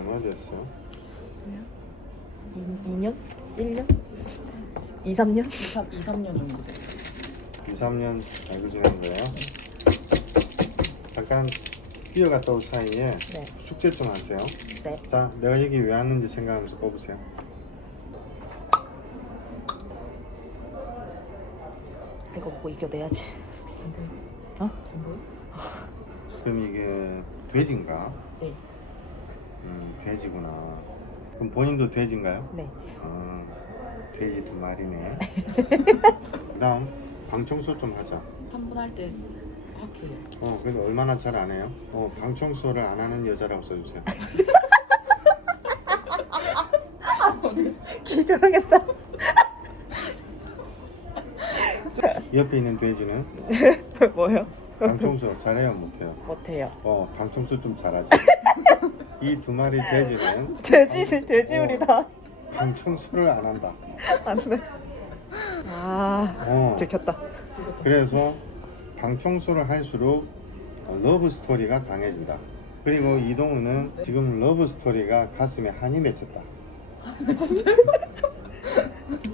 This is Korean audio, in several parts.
얼마나 됐어요? 2년? 1년? 2, 3년? 2, 3년 정도 돼. 2, 3년 알고 지낸 거예요? 잠깐 뛰어갔다 올 사이에 네. 숙제 좀 하세요. 네. 자, 내가 여기 왜 왔는지 생각하면서 뽑으세요. 이거 먹고 이겨내야지. 안 어? 보여? 그럼 이게 돼지인가? 네. 돼지구나. 그럼 본인도 돼지인가요? 네. 아, 돼지 2마리네. 그다음 방 청소 좀 하자. 3분 할 때 할게요. 그래도 얼마나 잘 안 해요? 방 청소를 안 하는 여자라고 써주세요. 기절하겠다. 옆에 있는 돼지는 뭐요? 방 청소 잘해요, 못해요? 못해요. 방 청소 좀 잘하지. 이 2마리 돼지는 돼지우리다. 방 청소를 안 한다. 안 돼. 아, 들켰다. 그래서 방 청소를 할수록 러브 스토리가 강해진다. 그리고 이동우는 지금 러브 스토리가 가슴에 한이 맺혔다.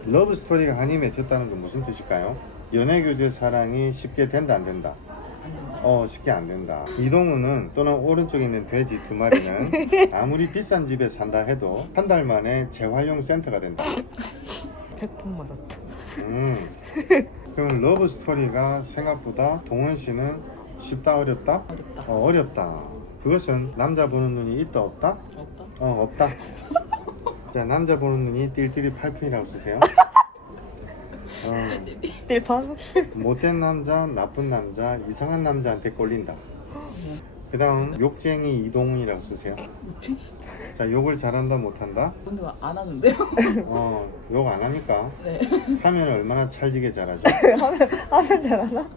러브 스토리가 한이 맺혔다는 건 무슨 뜻일까요? 연애 교제 사랑이 쉽게 된다 안 된다? 안 된다. 쉽게 안 된다. 이동우는 또는 오른쪽에 있는 돼지 2마리는 아무리 비싼 집에 산다 해도 한 달 만에 재활용 센터가 된다. 100번 맞았다. 그럼 러브 스토리가 생각보다 동원 씨는 쉽다 어렵다? 어렵다. 어렵다. 그것은 남자 보는 눈이 있다 없다? 없다. 없다. 자, 남자 보는 눈이 띨띨이 8푼이라고 쓰세요. 띨판? 못된 남자, 나쁜 남자, 이상한 남자한테 꼴린다. 그 다음 욕쟁이 이동훈이라고 쓰세요. 자, 욕을 잘한다 못한다? 근데 안 하는데요? 욕 안 하니까 네. 하면 얼마나 찰지게 잘하죠. 하면 잘하나?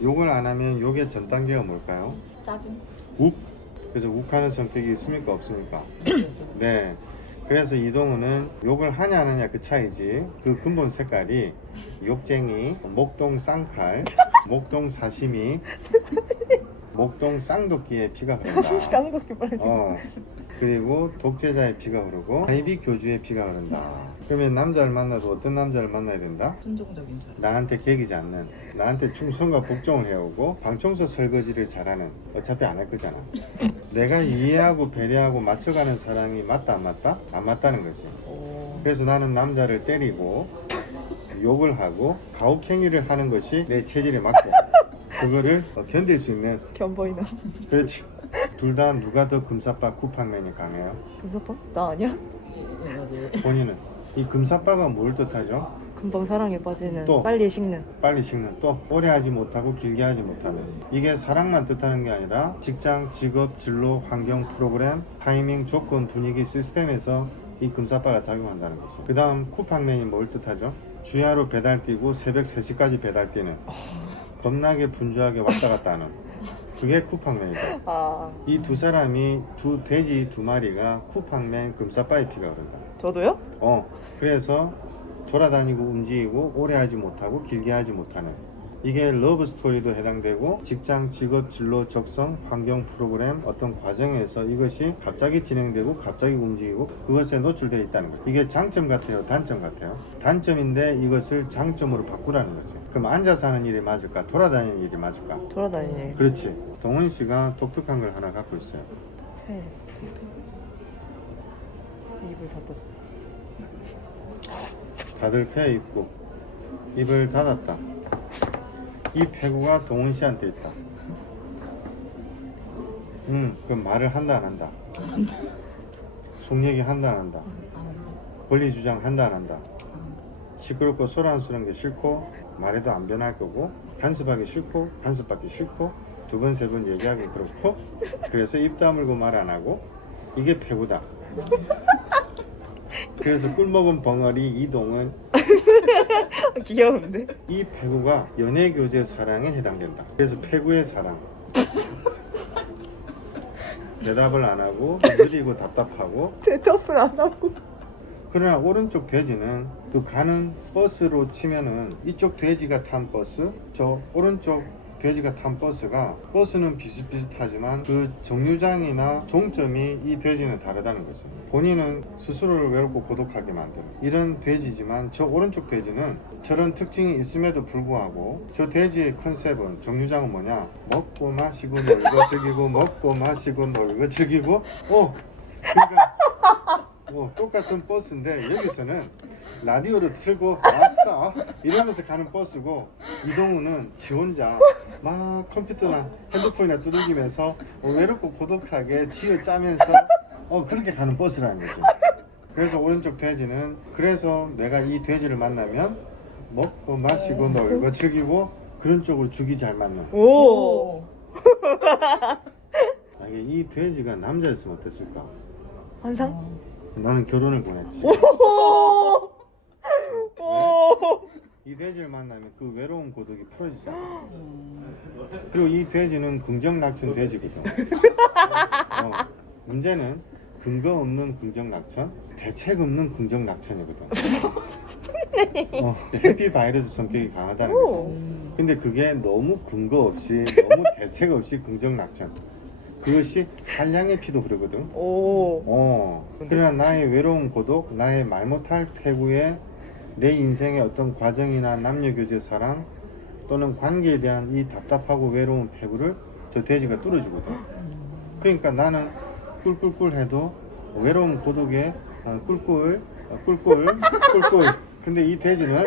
욕을 안 하면 욕의 전 단계가 뭘까요? 짜증. 욱. 그래서 욱하는 성격이 있습니까 없습니까? 네. 그래서 이동우는 욕을 하냐 안 하냐 그 차이지, 그 근본 색깔이 욕쟁이, 목동 쌍칼, 목동 사시미, 목동 쌍도끼의 피가 흐른다. 쌍둥이 빨리. 그리고 독재자의 피가 흐르고 아이비 교주의 피가 흐른다. 그러면 남자를 만나도 어떤 남자를 만나야 된다? 순종적인 사람. 나한테 개기지 않는, 나한테 충성과 복종을 해오고 방청소 설거지를 잘하는, 어차피 안 할 거잖아. 내가 이해하고 배려하고 맞춰가는 사람이 맞다 안 맞다? 안 맞다는 거지. 그래서 나는 남자를 때리고 욕을 하고 가혹행위를 하는 것이 내 체질에 맞고 그거를 견딜 수 있는. 견보이나? 그렇지. 둘 다 누가 더 금사빠 쿠팡맨이 강해요? 금사빠? 나 아니야? 네, 맞아요. 본인은. 이 금사빠가 뭘 뜻하죠? 금방 사랑에 빠지는, 또. 빨리 식는. 빨리 식는, 또 오래 하지 못하고 길게 하지 못하는. 이게 사랑만 뜻하는 게 아니라 직장, 직업, 진로, 환경, 프로그램, 타이밍, 조건, 분위기, 시스템에서 이 금사빠가 작용한다는 거죠. 그 다음 쿠팡맨이 뭘 뜻하죠? 주야로 배달 뛰고 새벽 3시까지 배달 뛰는, 겁나게 분주하게 왔다 갔다 하는, 그게 쿠팡맨이죠. 이 두 사람이, 두 돼지 2마리가 쿠팡맨 금사빠의 피가 흐른다. 저도요? 그래서 돌아다니고 움직이고 오래 하지 못하고 길게 하지 못하는, 이게 러브 스토리도 해당되고 직장, 직업, 진로, 적성, 환경, 프로그램 어떤 과정에서 이것이 갑자기 진행되고 갑자기 움직이고 그것에 노출되어 있다는 거예요. 이게 장점 같아요, 단점 같아요? 단점인데 이것을 장점으로 바꾸라는 거죠. 그럼 앉아서 하는 일이 맞을까, 돌아다니는 일이 맞을까? 돌아다니네. 그렇지. 동원 씨가 독특한 걸 하나 갖고 있어요. 네. 입을 닫았. 다들 펴 있고 입을 닫았다. 이 패구가 동훈 씨한테 있다. 그럼 말을 한다 안 한다? 속 얘기 한다 안 한다? 권리 주장 한다 안 한다? 시끄럽고 소란스러운 게 싫고 말해도 안 변할 거고 간섭하기 싫고 간섭받기 싫고 2번 3번 얘기하기 그렇고, 그래서 입 다물고 말 안 하고, 이게 패구다. 그래서 꿀먹은 벙어리 이동은 귀여운데? 이 패구가 연애교제 사랑에 해당된다. 그래서 패구의 사랑. 대답을 안 하고 느리고 답답하고. 대답을 안 하고. 그러나 오른쪽 돼지는 그 가는 버스로 치면은 이쪽 돼지가 탄 버스, 저 오른쪽 돼지가 탄 버스는 비슷비슷하지만 그 정류장이나 종점이 이 돼지는 다르다는 거죠. 본인은 스스로를 외롭고 고독하게 만드는 이런 돼지지만 저 오른쪽 돼지는 저런 특징이 있음에도 불구하고 저 돼지의 컨셉은 정류장은 뭐냐? 먹고 마시고 놀고 즐기고 먹고 마시고 놀고 즐기고 그러니까 똑같은 버스인데 여기서는 라디오를 틀고 왔어 이러면서 가는 버스고 이동우는 지 혼자 막 컴퓨터나 핸드폰이나 두들기면서 외롭고 고독하게 쥐어 짜면서 그렇게 가는 버스라는 거죠. 그래서 오른쪽 돼지는 그래서 내가 이 돼지를 만나면 먹고 마시고 놀고 즐기고 그런 쪽으로 죽이 잘 맞는. 오. 만약에 이 돼지가 남자였으면 어땠을까? 환상? 나는 결혼을 권했지. 오. 오. 이 돼지를 만나면 그 외로운 고독이 풀어지잖아. 그리고 이 돼지는 긍정 낙천 돼지거든. 문제는 근거 없는 긍정 낙천, 대책 없는 긍정 낙천이거든. 해피 바이러스 성격이 강하다는 거죠. 근데 그게 너무 근거 없이, 너무 대책 없이 긍정 낙천. 그것이 한량의 피도 그러거든. 오. 그러나 나의 외로운 고독, 나의 말 못할 패구에 내 인생의 어떤 과정이나 남녀교제 사랑 또는 관계에 대한 이 답답하고 외로운 패구를 저 돼지가 뚫어주거든. 그러니까 나는 꿀꿀꿀 해도 외로운 고독에 꿀꿀. 근데 이 돼지는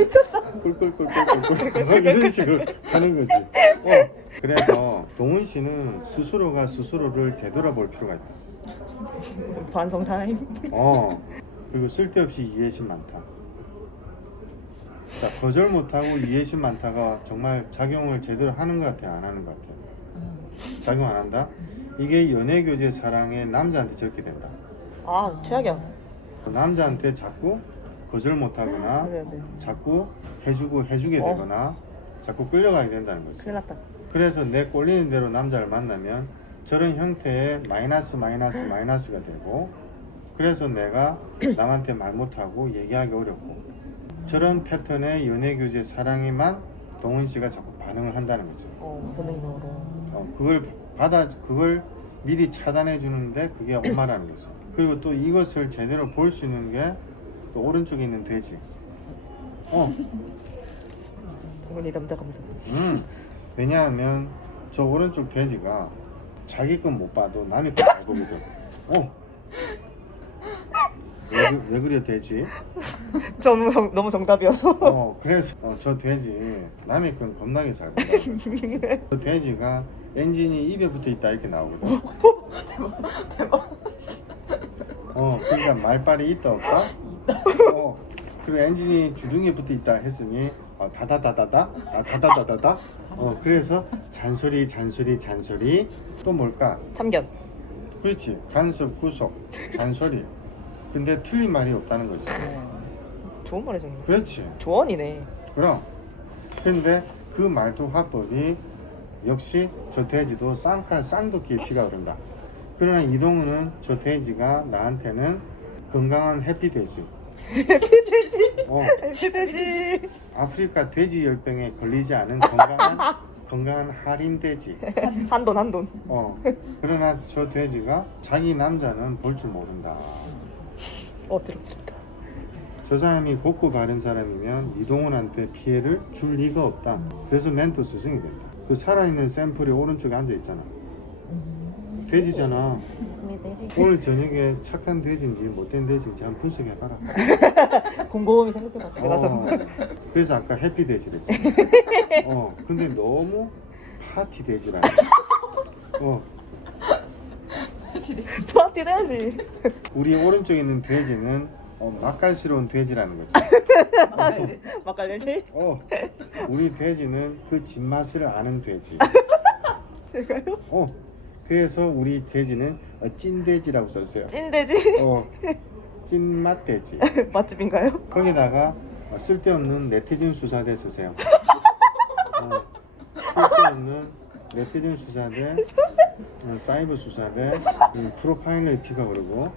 꿀꿀꿀꿀꿀꿀 이런 식으로 하는 거지. 그래서 동훈 씨는 스스로가 스스로를 되돌아볼 필요가 있다. 반성 타임. 그리고 쓸데없이 이해심 많다. 자, 거절 못하고 이해심 많다가 정말 작용을 제대로 하는 것 같아, 안 하는 것 같아? 작용 안 한다? 이게 연애교제 사랑에 남자한테 적게 된다. 아, 최악이야. 남자한테 자꾸 거절 못하거나 네. 자꾸 해주게 되거나 자꾸 끌려가게 된다는 거지. 큰일 났다. 그래서 내 꼴리는 대로 남자를 만나면 저런 형태의 마이너스가 되고 그래서 내가 남한테 말 못하고 얘기하기 어렵고 저런 패턴의 연애교제 사랑에만 동훈 씨가 자꾸 반응을 한다는 거죠. 본능적으로. 그걸 미리 차단해 주는데 그게 엄마라는 거죠. 그리고 또 이것을 제대로 볼 수 있는 게 또 오른쪽에 있는 돼지. 동훈이 남자 감성. 왜냐하면 저 오른쪽 돼지가 자기 건 못 봐도 남의 건 잘 보거든. 왜 그래 돼지? 너무 정답이어서. 그래서 저 돼지 남의 건 겁나게 잘 본다. 저 돼지가 엔진이 입에 붙어 있다 이렇게 나오거든. 대박. 그러니까 말빨이 있다 없다? 그리고 엔진이 주둥이에 붙어 있다 했으니 다다다다다. 그래서 잔소리 또 뭘까? 참견. 그렇지. 간섭, 구속, 잔소리. 근데 틀린 말이 없다는 거지. 좋은 말이잖아. 그렇지. 조언이네. 그럼. 근데 그 말투 화법이 역시 저 돼지도 쌍도끼에 피가 흐른다. 그러나 이동우는 저 돼지가 나한테는 건강한 해피돼지. 해피돼지. 아프리카 돼지 열병에 걸리지 않은 건강한 할인돼지. 한돈. 그러나 저 돼지가 자기 남자는 볼 줄 모른다. 들었다. 저 사람이 곱고 바른 사람이면 이동훈한테 피해를 줄 리가 없다. 그래서 멘토 스승이 된다. 그 살아있는 샘플이 오른쪽에 앉아있잖아. 돼지잖아. 오늘 저녁에 착한 돼지인지 못된 돼지인지 한번 분석해봐라. 곰곰이 생각해봐 집에 가서. 그래서 아까 해피 돼지랬잖아. 근데 너무 파티 돼지라. 파티 돼야지. 우리 오른쪽에 있는 돼지는 맛깔스러운 돼지라는 거지. 막갈려지? 우리 돼지는 그 진맛을 아는 돼지. 제가요? 그래서 우리 돼지는 찐돼지라고 써주세요. 찐돼지? 찐맛 돼지. 맛집인가요? 거기다가 쓸데없는 네티즌 수사대 쓰세요. 쓸데없는 네티즌 수사대, 사이버 수사대, 프로파일러의 피가 흐르고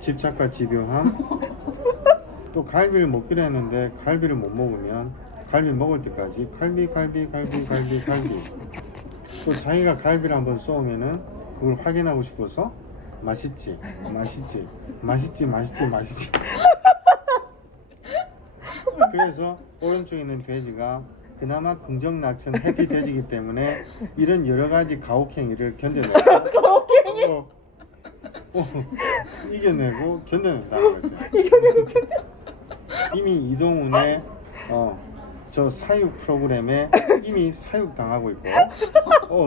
집착과 집요함. 또 갈비를 먹기로 했는데 갈비를 못 먹으면 갈비 먹을 때까지 갈비. 또 자기가 갈비를 한번 쏘면은 그걸 확인하고 싶어서 맛있지. 그래서 오른쪽에 있는 돼지가 그나마 긍정 낙천 해피 돼지이기 때문에 이런 여러 가지 가혹행위를 견뎌내고 이겨내고 견뎌낸다는 거죠. 이미 이동훈의 저 사육 프로그램에 이미 사육당하고 있고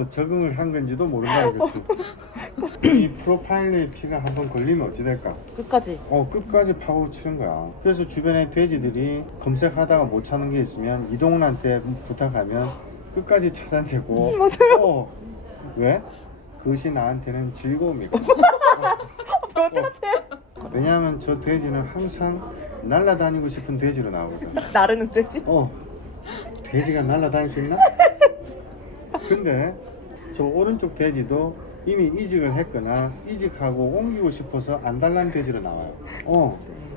적응을 한 건지도 모른다는 거지. 이 프로파일러의 피가 한번 걸리면 어찌 될까? 끝까지. 끝까지 파고치는 거야. 그래서 주변에 돼지들이 검색하다가 못 찾는 게 있으면 이동훈한테 부탁하면 끝까지 찾아내고. 맞아요. 왜? 그것이 나한테는 즐거움이고. 어때 같아? 왜냐하면 저 돼지는 항상 날아다니고 싶은 돼지로 나오거든. 나르는 돼지? 돼지가 날아다닐 수 있나? 근데 저 오른쪽 돼지도 이미 이직을 했거나 이직하고 옮기고 싶어서 안 달라는 돼지로 나와요.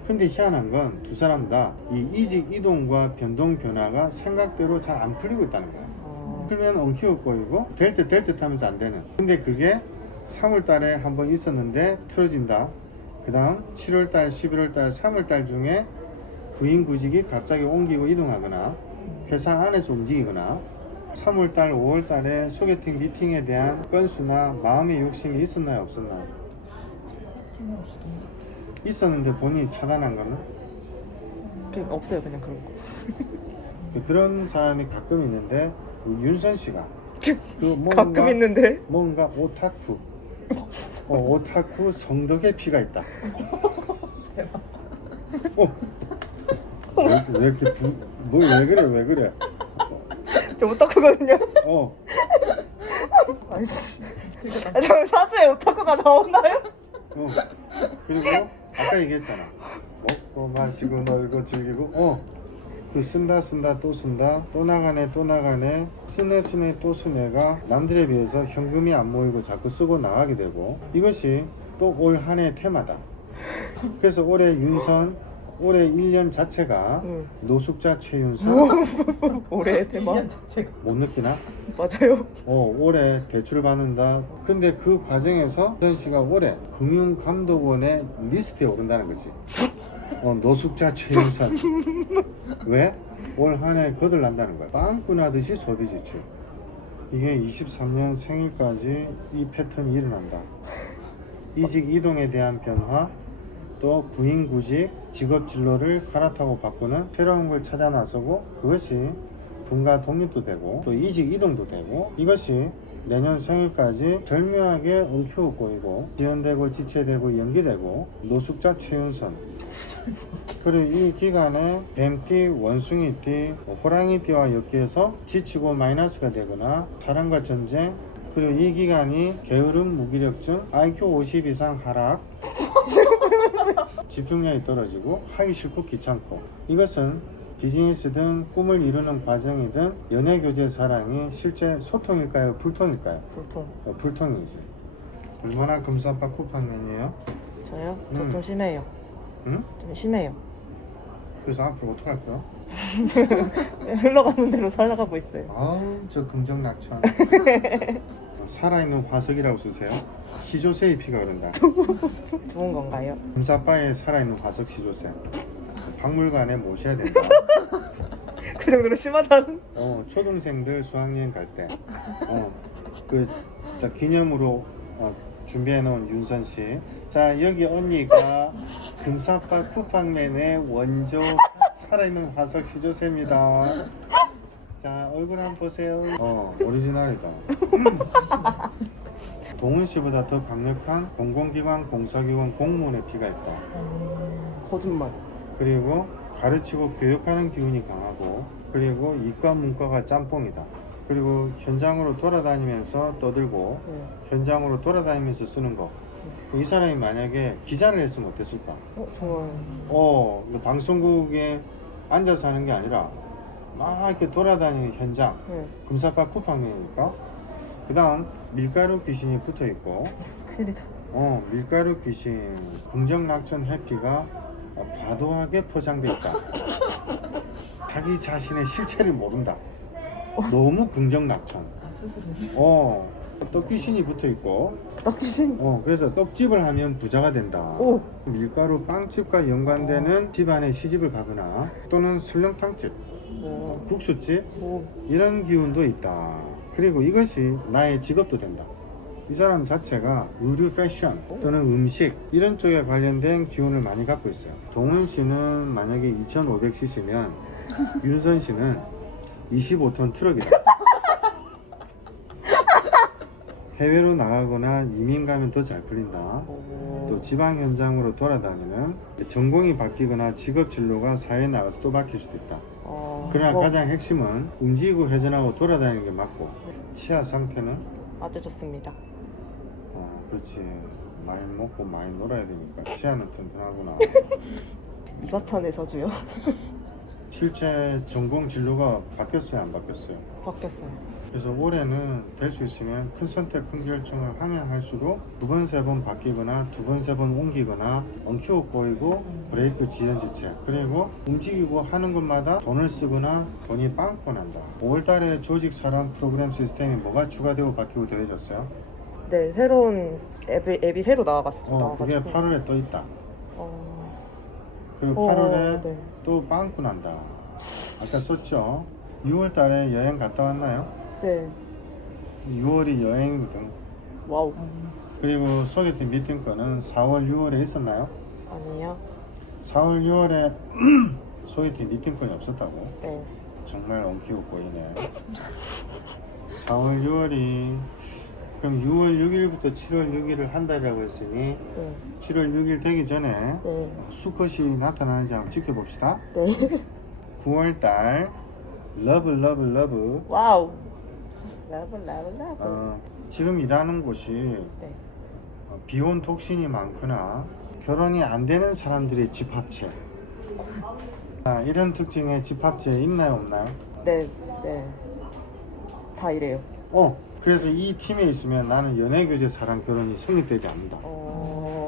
근데 희한한 건 두 사람 다 이 이직 이동과 변동 변화가 생각대로 잘 안 풀리고 있다는 거야. 풀면 엉키고 꼬이고 될 듯 하면서 안 되는. 근데 그게 3월 달에 한번 있었는데 틀어진다. 그 다음 7월 달, 11월 달, 3월 달 중에 부인 구직이 갑자기 옮기고 이동하거나 회사 안에서 움직이거나 3월 달, 5월 달에 소개팅 미팅에 대한 건수나 마음의 욕심이 있었나요, 없었나요? 있었는데 본인이 차단한 거는? 없어요, 그냥 그런 거. 그런 사람이 가끔 있는데 윤선 씨가 가끔 있는데. 뭔가 오타쿠 오타쿠 성덕의 피가 있다. 왜 이렇게 왜 그래? 저 오타쿠거든요. 아이씨. 잠깐 사주에 오타쿠가 나오나요? 그리고 아까 얘기했잖아. 먹고 마시고 놀고 즐기고 그 쓴다 또 쓴다 또 나가네 쓰네 또 쓰네가 남들에 비해서 현금이 안 모이고 자꾸 쓰고 나가게 되고 이것이 또 올 한 해 테마다. 그래서 올해 윤선 올해 1년 자체가 노숙자 최윤선. 올해 대박. 1년 자체가. 못 느끼나? 맞아요. 올해 대출 받는다. 근데 그 과정에서 윤선 씨가 올해 금융감독원의 리스트에 오른다는 거지. 노숙자 최윤선. 왜? 올 한 해 거들난다는 거야. 빵꾸 나듯이 소비 지출. 이게 23년 생일까지 이 패턴이 일어난다. 이직 이동에 대한 변화, 또 부인 구직, 직업 진로를 갈아타고 바꾸는 새로운 걸 찾아 나서고 그것이 분가 독립도 되고 또 이직 이동도 되고 이것이 내년 생일까지 절묘하게 엉키고 꼬이고 지연되고 지체되고 연기되고 노숙자 최윤선. 그리고 이 기간에 뱀띠, 원숭이띠, 호랑이띠와 엮여서 지치고 마이너스가 되거나 사랑과 전쟁. 그리고 이 기간이 게으름, 무기력증, IQ 50 이상 하락, 집중력이 떨어지고 하기 싫고 귀찮고. 이것은 비즈니스든 꿈을 이루는 과정이든 연애, 교제, 사랑이 실제 소통일까요? 불통일까요? 불통. 불통이지. 얼마나 금사빠 쿠팡맨이에요? 저요? 저 좀 심해요. 응? 좀 심해요. 그래서 앞으로 어떡할 거야? 흘러가는 대로 살아가고 있어요. 아우 저 긍정 낙천. 살아있는 화석이라고 쓰세요. 시조새의 피가 흐른다. 좋은 건가요? 금사빠에 살아있는 화석 시조새. 박물관에 모셔야 된다. 그 정도로 심하다는? 초등생들 수학여행 갈 때, 기념으로 준비해놓은 윤선 씨. 자 여기 언니가 금사빠 쿠팡맨의 원조 살아있는 화석 시조새입니다. 자 얼굴 한번 보세요. 오리지널이다. 동훈 씨보다 더 강력한 공공기관, 공사기관, 공무원의 피가 있다. 거짓말. 그리고 가르치고 교육하는 기운이 강하고 그리고 이과 문과가 짬뽕이다. 그리고 현장으로 돌아다니면서 떠들고 현장으로 돌아다니면서 쓰는 거. 이 사람이 만약에 기자를 했으면 어땠을까? 좋아요. 방송국에 앉아서 하는 게 아니라 막 이렇게 돌아다니는 현장. 금사빠 쿠팡이니까. 그 다음 밀가루 귀신이 붙어 있고 큰일이다. 밀가루 귀신 긍정 낙천 해피가 과도하게 포장돼 있다. 자기 자신의 실체를 모른다. 너무 긍정 낙천. 아, 스스로. 떡 귀신이 붙어 있고, 떡귀신. 그래서 떡집을 하면 부자가 된다. 오. 밀가루 빵집과 연관되는 집안에 시집을 가거나 또는 설렁탕집, 오. 국수집 오. 이런 기운도 있다. 그리고 이것이 나의 직업도 된다. 이 사람 자체가 의류 패션 또는 음식 이런 쪽에 관련된 기운을 많이 갖고 있어요. 종은 씨는 만약에 2500cc면 윤선 씨는 25톤 트럭이다. 해외로 나가거나 이민 가면 더 잘 풀린다. 또 지방 현장으로 돌아다니는 전공이 바뀌거나 직업 진로가 사회에 나가서 또 바뀔 수도 있다. 그러나 가장 핵심은 움직이고 회전하고 돌아다니는 게 맞고, 치아 상태는 아주 좋습니다. 그렇지. 많이 먹고 많이 놀아야 되니까 치아는 튼튼하구나. 이바탄에서주요. 실제 전공 진로가 바뀌었어요, 안 바뀌었어요? 바뀌었어요. 그래서 올해는 될 수 있으면 큰 선택, 큰 결정을 하면 할수록 두 번, 세 번 바뀌거나 두 번, 세 번 옮기거나 엉키고 꼬이고 브레이크 지연지체, 그리고 움직이고 하는 것마다 돈을 쓰거나 돈이 빵꾸 난다. 5월달에 조직 사람 프로그램 시스템이 뭐가 추가되고 바뀌고 더해졌어요? 네, 새로운 앱이 새로 나와갔습니다. 그게 8월에 또 있다. 그리고 어, 8월에 네. 또 빵꾸 난다. 아까 썼죠? 6월달에 여행 갔다 왔나요? 네. 6월이 여행이거든. 와우. 그리고 소개팅 미팅 거는 4월, 6월에 있었나요? 아니요. 4월, 6월에 소개팅 미팅 건이 없었다고? 네. 정말 엉키고 꼬이네. 4월, 6월이 그럼 6월 6일부터 7월 6일을 한 달이라고 했으니 네. 7월 6일 되기 전에 네. 수컷이 나타나는지 한번 지켜봅시다. 네. 9월달 러브 와우. 라브. 지금 일하는 곳이 네. 비혼 독신이 많거나 결혼이 안 되는 사람들의 집합체, 이런 특징의 집합체 있나요, 없나요? 네. 네. 다 이래요. 그래서 이 팀에 있으면 나는 연애교제 사람 결혼이 성립되지 않는다.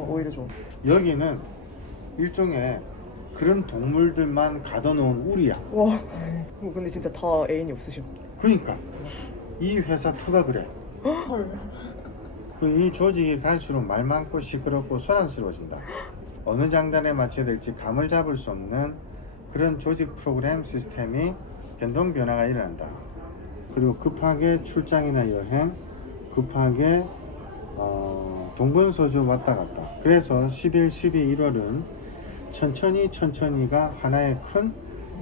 오히려 좀. 여기는 일종의 그런 동물들만 가둬놓은 우리야. 와. 근데 진짜 다 애인이 없으셔. 그러니까 이 회사 터가 그래. 헐. 이 조직이 갈수록 말 많고 시끄럽고 소란스러워진다. 어느 장단에 맞춰야 될지 감을 잡을 수 없는 그런 조직 프로그램 시스템이 변동 변화가 일어난다. 그리고 급하게 출장이나 여행, 급하게 동분서주 왔다 갔다. 그래서 11, 12, 1월은 천천히가 하나의 큰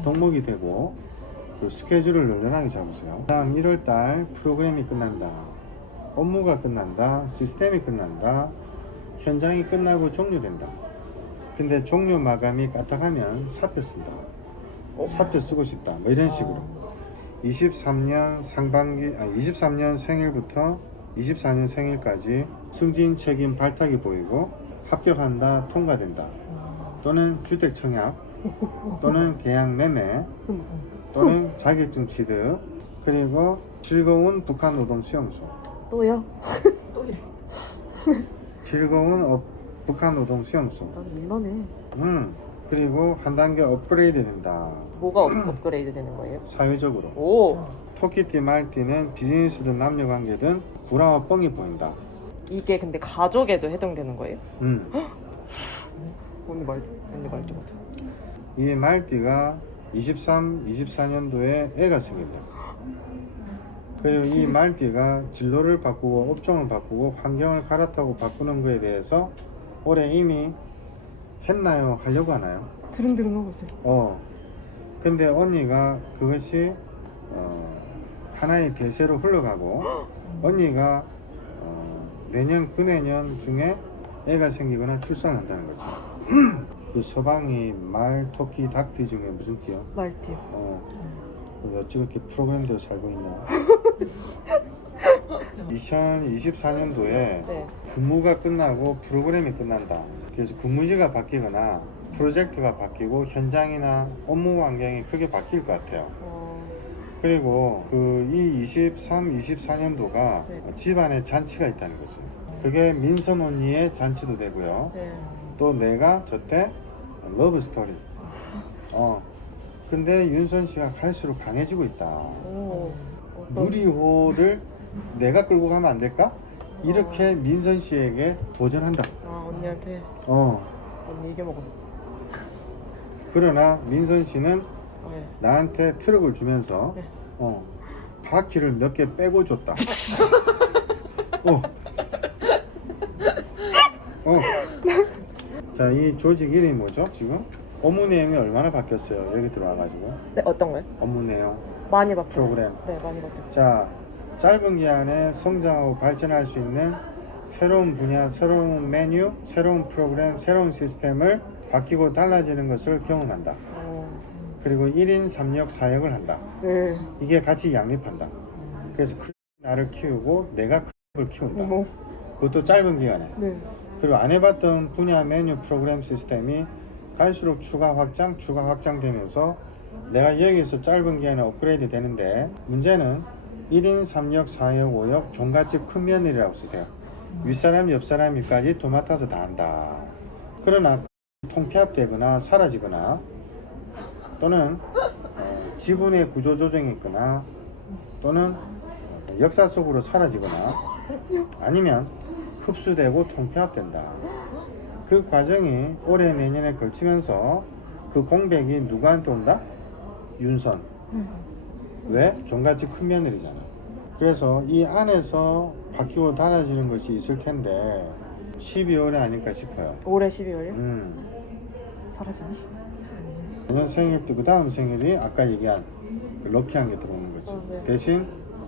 덕목이 되고 그 스케줄을 널널하게 잡으세요. 다음 1월달 프로그램이 끝난다. 업무가 끝난다. 시스템이 끝난다. 현장이 끝나고 종료된다. 근데 종료 마감이 까딱하면 사표 쓴다. 사표 쓰고 싶다. 뭐 이런 식으로. 23년 상반기, 23년 생일부터 24년 생일까지 승진 책임 발탁이 보이고 합격한다, 통과된다. 또는 주택 청약, 또는 계약 매매, 또는 자격증 취득, 그리고 즐거운 북한 노동 수용소. 또요? 또 이래. 즐거운 북한 노동 수용소. 난 일러네. 그리고 한 단계 업그레이드 된다. 뭐가 업그레이드 되는 거예요? 사회적으로. 오. 토끼띠 말띠는 비즈니스든 남녀관계든 불화와 뻥이 보인다. 이게 근데 가족에도 해당되는 거예요? 언니 말도 같아. 이 말띠가 23, 24년도에 애가 생긴다. 그리고 이 말띠가 진로를 바꾸고 업종을 바꾸고 환경을 갈아타고 바꾸는 거에 대해서 올해 이미 했나요? 하려고 하나요? 드릉드릉 하고 있어요. 근데 언니가 그것이 하나의 대세로 흘러가고 언니가 내년 그내년 중에 애가 생기거나 출산한다는 거죠. 그 서방이 말, 토끼, 닭띠 중에 무슨 띠요? 말띠요. 어찌 그렇게 프로그램대로 살고 있냐? 2024년도에 네. 근무가 끝나고 프로그램이 끝난다. 그래서 근무지가 바뀌거나 프로젝트가 바뀌고 현장이나 업무 환경이 크게 바뀔 것 같아요. 그리고 이 23, 24년도가 네. 집안에 잔치가 있다는 거죠. 그게 민선 언니의 잔치도 되고요. 네. 또 내가 저때 러브 스토리. 근데 윤선 씨가 갈수록 강해지고 있다. 오. 어떤 누리호를 내가 끌고 가면 안 될까? 이렇게 민선 씨에게 도전한다. 언니한테 어. 언니 이겨먹어. 그러나 민선 씨는 네. 나한테 트럭을 주면서 네. 바퀴를 몇 개 빼고 줬다. 자, 이 조직 이름이 뭐죠? 지금 업무 내용이 얼마나 바뀌었어요? 여기 들어와가지고 네, 어떤 거요? 업무 내용 많이 바뀌었어요. 프로그램. 네, 많이 바뀌었어요. 자, 짧은 기간에 성장하고 발전할 수 있는 새로운 분야, 새로운 메뉴, 새로운 프로그램, 새로운 시스템을 바뀌고 달라지는 것을 경험한다. 그리고 1인 3역 4역을 한다. 네. 이게 같이 양립한다. 그래서 나를 키우고 내가 을 키운다. 어머. 그것도 짧은 기간에. 네. 그리고 안 해봤던 분야, 메뉴, 프로그램, 시스템이 갈수록 추가 확장되면서 내가 여기서 짧은 기간에 업그레이드 되는데, 문제는 1인 3역 4역 5역 종갓집 큰 며느리라고 쓰세요. 윗사람 옆사람일까지 도맡아서 다 한다. 그러나 통폐합되거나 사라지거나 또는 지분의 구조조정이 있거나 또는 역사 속으로 사라지거나 아니면 흡수되고 통폐합된다. 그 과정이 올해 내년에 걸치면서 그 공백이 누구한테 온다? 윤선. 왜? 종갓집 큰 며느리잖아. 그래서 이 안에서 바뀌고 달라지는 것이 있을 텐데 12월에 아닐까 싶어요. 올해 12월요? 사라지니? 내년 생일 때 그 다음 생일이 아까 얘기한 그 럭키한 게 들어오는 거지. 네. 대신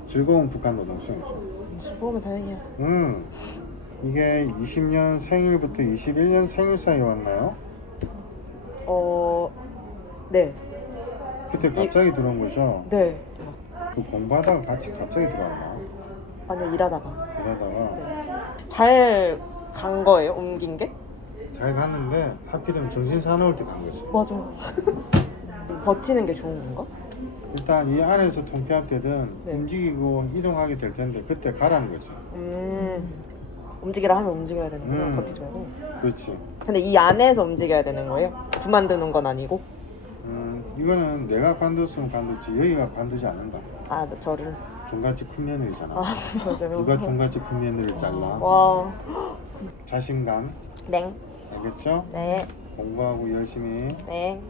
즐거운 북한 노동수행이죠. 즐거우면 다행이야. 이게 20년 생일부터 21년 생일 사이에 왔나요? 네. 그때 갑자기 들어온 거죠? 네. 그 공부하다가 같이 갑자기 들어왔나? 아니요, 일하다가. 이러다가 잘 간 거예요, 옮긴 게? 잘 갔는데 하필이면 정신 사나울 때 간 거지. 맞아. 버티는 게 좋은 건가? 일단 이 안에서 통폐합되든 네. 움직이고 이동하게 될 텐데 그때 가라는 거지. 움직이라 하면 움직여야 되는구나. 음. 버티지 말고. 그렇지. 근데 이 안에서 움직여야 되는 거예요? 그만두는 건 아니고? 이거는 내가 관뒀으면 관뒀지 여기가 관두지 않는다. 아, 저를. 종갓집 큰 며느리잖아. 맞아요. 누가 종갓집 큰 며느리를 잘라? 와. 자신감. 네. 알겠죠? 네. 공부하고 열심히 네.